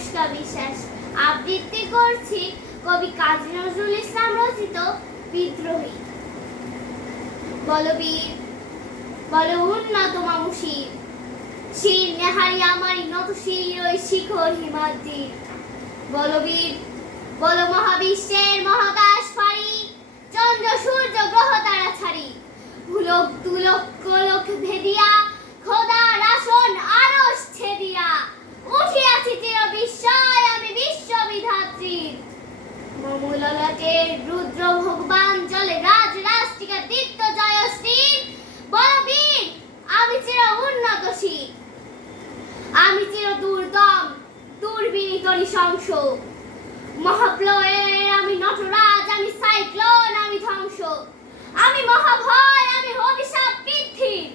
অনুষ্কা বিশ্বাস আবৃত্তি করছি কবি কাজী নজরুল ইসলাম রচিত বিদ্রোহী। বলবীর বল উন্নত মামুষির শির নেহারি আমারই নত শির ওই শিখর হিমাদ্রির। বলবীর বল মহাবিশ্বের মহাকাশ ফারি চন্দ্র সূর্য গ্রহ তারা ছাড়ি। ভুলক তুলক কলক ভেদিয়া খোদা রাসন আরস মমুললাটের রুদ্র ভগবান জলে রাজ রাষ্ট্রিকা দীপ্ত জয়শ্রীর বলবীর, আমি চির উন্নতশীল আমি চির দুর্দম, দুর্বিনীত নৃশংস। মহাপ্লয়ের আমি নটরাজ, আমি সাইক্লোন, আমি ধ্বংস। আমি মহাভয়, আমি অভিশাপ পৃথিবীর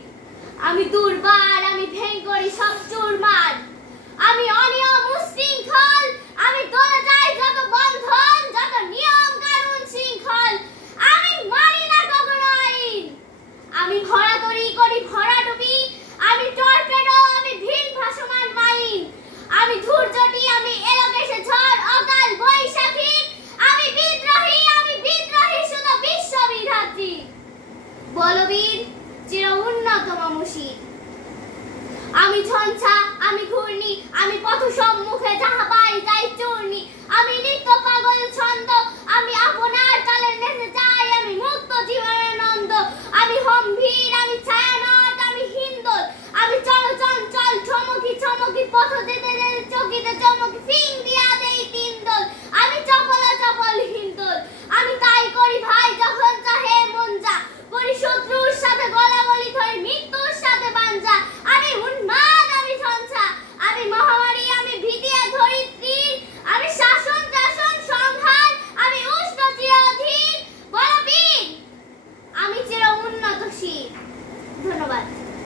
আমি দুর্বার, আমি ভেঙ্করি করি ভরা ডুবি আমি টর্পেডো আমি ভিন ভাসমান মাইন আমি ধূর্যটি আমি এলোকেশে ঝড়, অকাল বৈশাখী। আমি বিদ্রোহী আমি বিদ্রোহী শুধু বিশ্ববিধাত্রী বলবীর চির উন্নত মামুষী আমি ঝঞ্ঝা, আমি ঘূর্ণি, আমি পথ সম্মুখে যাহা দিতে চকিতে চমকি ফিং দিয়া